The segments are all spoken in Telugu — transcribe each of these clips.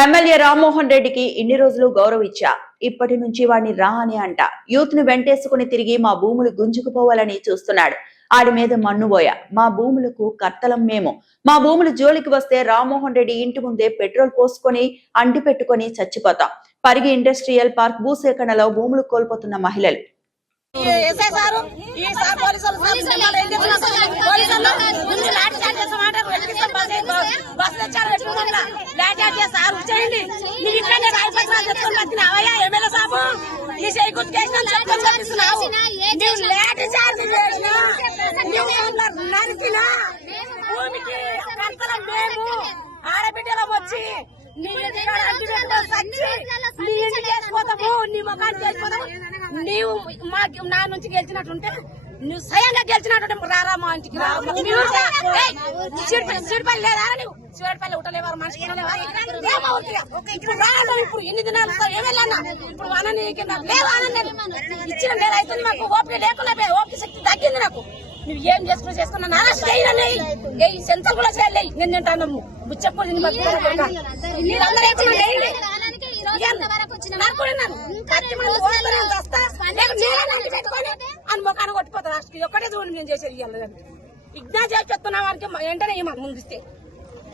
ఎమ్మెల్యే రామ్మోహన్ రెడ్డికి ఇన్ని రోజులు గౌరవం ఇచ్చా, ఇప్పటి నుంచి వాడిని రా అని అంట. యూత్ ను వెంటేసుకుని తిరిగి మా భూములు గుంజుకుపోవాలని చూస్తున్నాడు. ఆడి మీద మన్నుబోయ, మా భూములకు కర్తలం మేము. మా భూములు జోలికి వస్తే రామ్మోహన్ రెడ్డి ఇంటి ముందే పెట్రోల్ పోసుకొని అంటి పెట్టుకొని చచ్చిపోతాం. పరిగి ఇండస్ట్రియల్ పార్క్ భూసేకరణలో భూములు కోల్పోతున్న మహిళలు. ఆడబిడ్డలో వచ్చి నీవు నా నుంచి గెలిచినట్టుంటే నువ్వు స్వయంగా గెలిచినట్టు రారా మా ఇంటికి సిడిపల్లి లేదా నువ్వు సిడిపల్లి ఉట్టలేవారు మనిషి ఇప్పుడు ఎన్ని దినాలు ఏమేళ్ళన్నా ఇప్పుడు అనని ఇచ్చిన నేల అయితే మాకు ఓపిక లేకుండా ఓపిక శక్తి తగ్గింది నాకు. నువ్వు ఏం చేసుకున్నా సెంటర్ కూడా చేయలేయి. నేను తింటాను బుచ్చప్పుడు అని మొఖాన్ని కొట్టిపోతా. రాష్ట్రం ఒక్కటే చూడండి నేను చేసేది ఇగ్నా చేస్తున్నా వారికి వెంటనే ముందిస్తే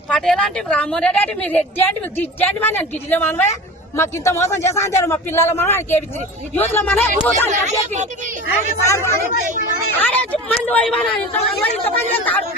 పటేల్ అంటే రామ్మోహన్ రెడ్డి అంటే మీరు రెడ్డి అంటే మీరు దిడ్డి అంటే మరి నేను దిడ్డిలో మనమే మాకు ఇంత మోసం చేస్తా అంటారు. మా పిల్లల మనం ఆయనకి ఏమి యూత్ లో మన ఆడే మంది పోయినా ఇంత పని చేస్తాడు.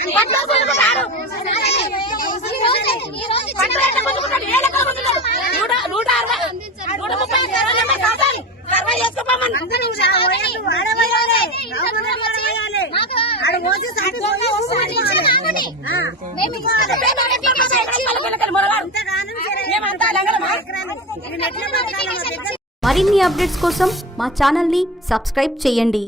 మరిన్ని అప్డేట్స్ కోసం మా ఛానల్ ని సబ్స్క్రైబ్ చేయండి.